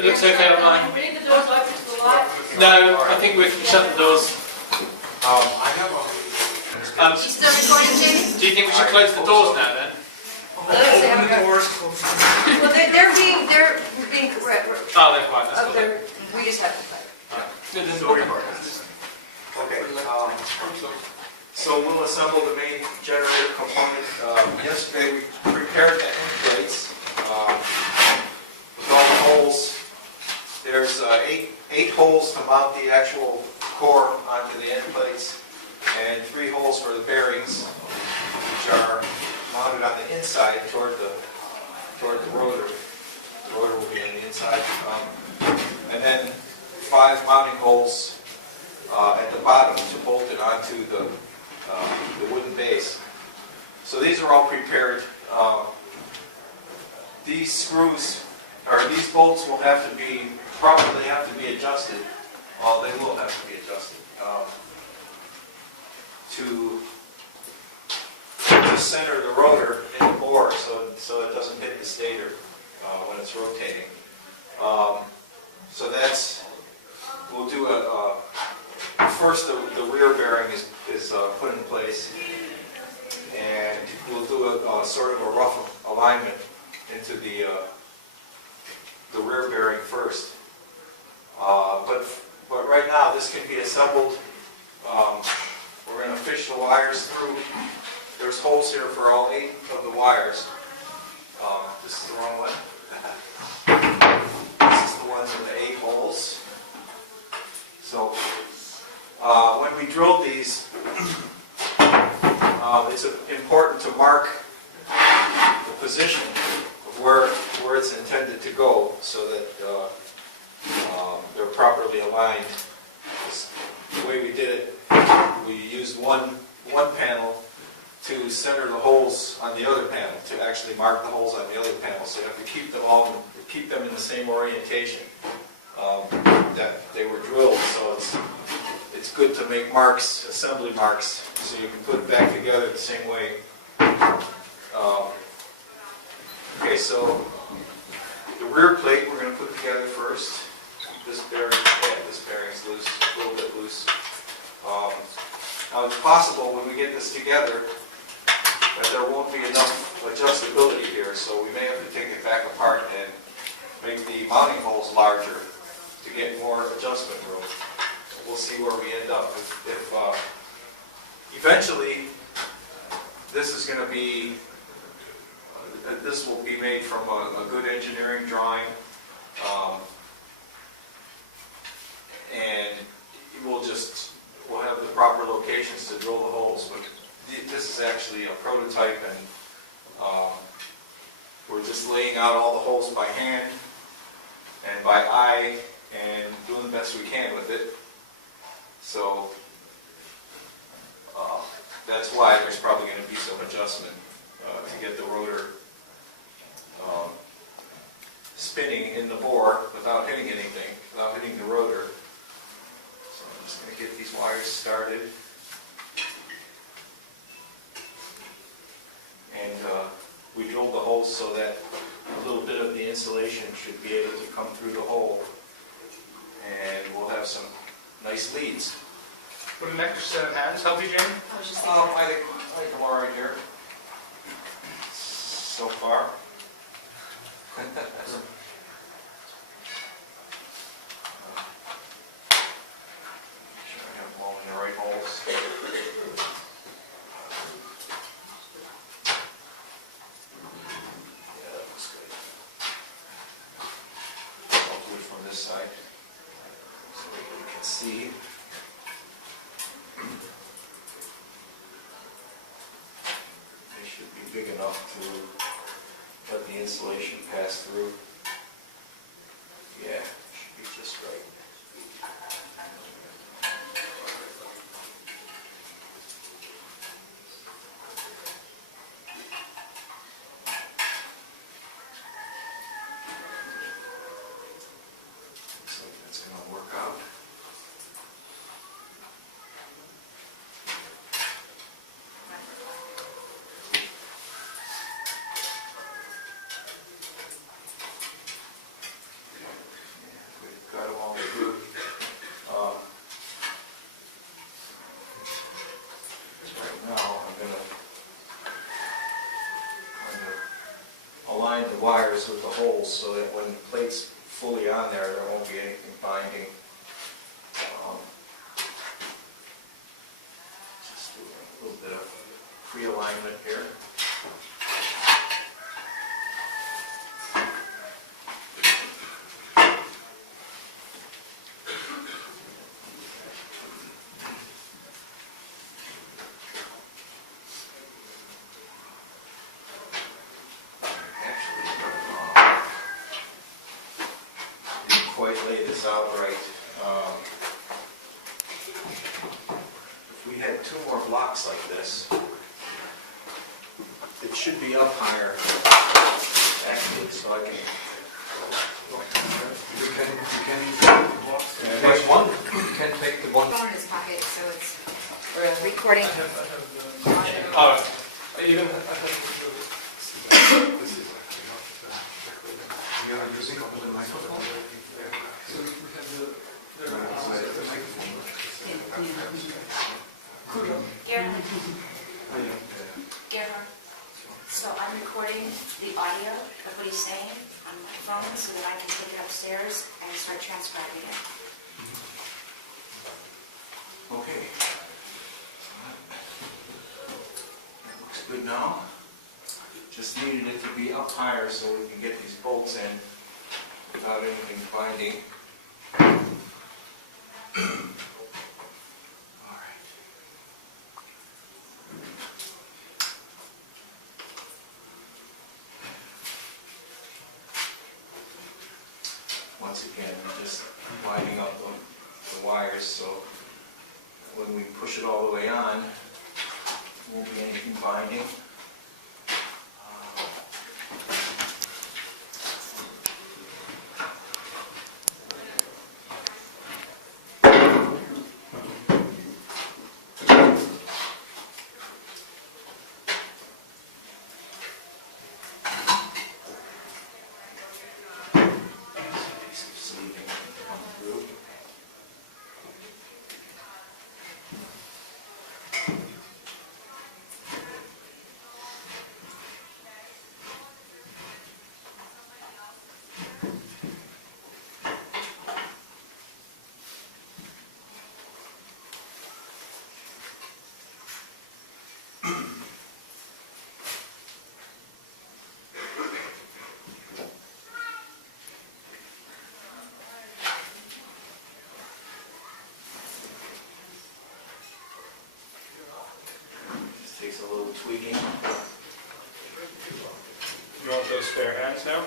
It looks okay on mine. We need the doors open to the light. No, I think we can shut the doors. I have Um, You still recording, Jamie? do you think we should close the doors now then? Let's see how we go. Well, they're being correct. Oh, they're fine. That's Oh, cool. we just have to play. Good, then. Okay, so we'll assemble the main generator component. Yesterday we prepared the end plates with all the holes. There's eight holes to mount the actual core onto the end plates, and 3 holes for the bearings, which are mounted on the inside toward the rotor. The rotor will be on the inside, and then 5 mounting holes at the bottom to bolt it onto the wooden base. So these are all prepared. These screws, or these bolts will probably have to be adjusted. Well, they will have to be adjusted to center the rotor in the bore so it doesn't hit the stator when it's rotating. So we'll do first the rear bearing is put in place, and we'll do a sort of a rough alignment into the rear bearing first. But right now this can be assembled. We're going to fish the wires through. There's holes here for all 8 of the wires. This is the wrong one. This is the one with the 8 holes. So when we drilled these, it's important to mark the position of where it's intended to go so that they're properly aligned. The way we did it, we used one panel to center the holes on the other panel, to actually mark the holes on the other panel. So you have to keep them in the same orientation that they were drilled. So it's good to make marks, assembly marks, so you can put it back together the same way. Okay, so the rear plate we're going to put together first. This bearing's loose, a little bit loose. Now it's possible when we get this together that there won't be enough adjustability here, so we may have to take it back apart and make the mounting holes larger to get more adjustment room. We'll see where we end up. If eventually this is going to be, this will be made from a good engineering drawing, and we'll have the proper locations to drill the holes. But this is actually a prototype, and we're just laying out all the holes by hand and by eye and doing the best we can with it. So that's why there's probably going to be some adjustment to get the rotor spinning in the bore without hitting anything, without hitting the rotor. So I'm just going to get these wires started. And we drilled the holes so that a little bit of the insulation should be able to come through the hole, and we'll have some nice leads. Would an extra set of hands help you, Jamie? I think we're all right here so far. Sure I have them all in the right holes. Yeah, that looks good. I'll do it from this side so that we can see. They should be big enough to let the insulation pass through. Yeah, should be just right. Looks like that's going to work out. align the wires with the holes so that when the plate's fully on there, there won't be anything binding. Just do a little bit of pre-alignment here. Quite lay this out right. If we had 2 more blocks like this, it should be up higher, actually, so I can. You can take one. You can take the one. Phone in his pocket, so it's, we're recording. Even You are using the microphone. Gerhard, Gerhard, so I'm recording the audio of what he's saying on my phone so that I can take it upstairs and start transcribing it. Okay. That looks good now. Just needed it to be up higher so we can get these bolts in without anything binding. All right. Once again, we're just lining up the wires so when we push it all the way on, there won't be anything binding. Takes a little tweaking. you want those spare hands now?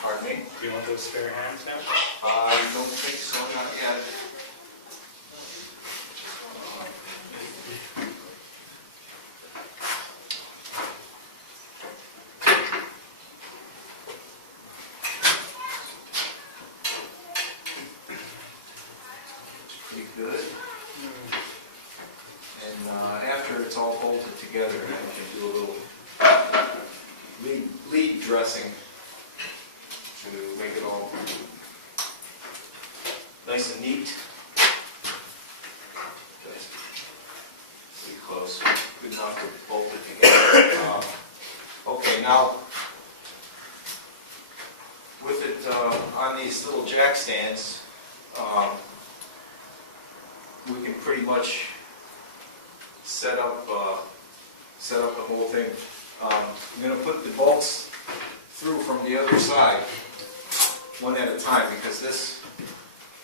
Pardon me? Do you want those spare hands now? I don't think so, not yet. Pretty good. And after it's all bolted together, I can do a little lead dressing to make it all nice and neat. Okay. Pretty close. Good enough to bolt it together. Okay, now with it on these little jack stands, we can pretty much set up the whole thing. I'm going to put the bolts through from the other side, one at a time, because this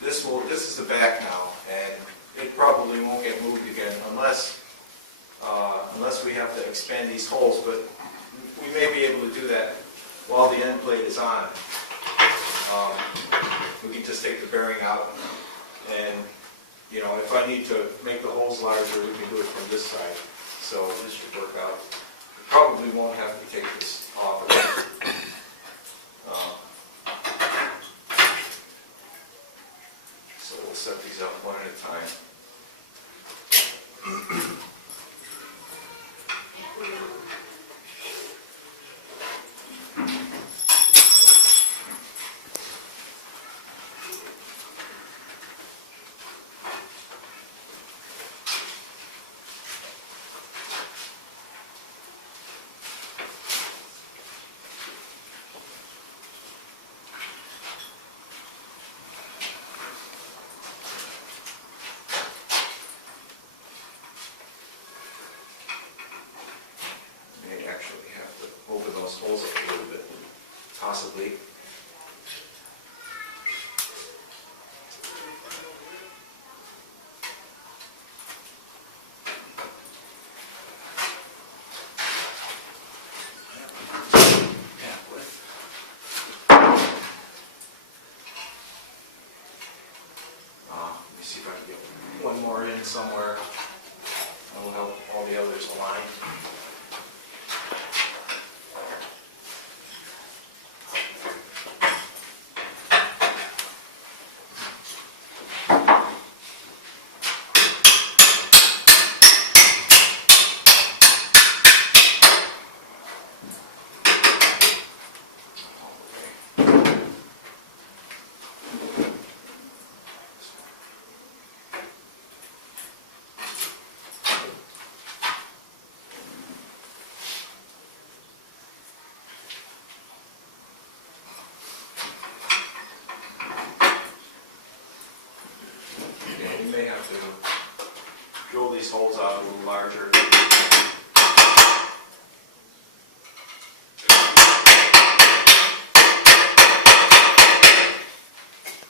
is the back now, and it probably won't get moved again unless we have to expand these holes. But we may be able to do that while the end plate is on. We can just take the bearing out, and if I need to make the holes larger, we can do it from this side. So this should work out. We probably won't have to take this off again. So we'll set these up one at a time. holes up a little bit, possibly. Let me see if I can get one more in somewhere. That will help all the others align. Yeah, you may have to drill these holes out a little larger.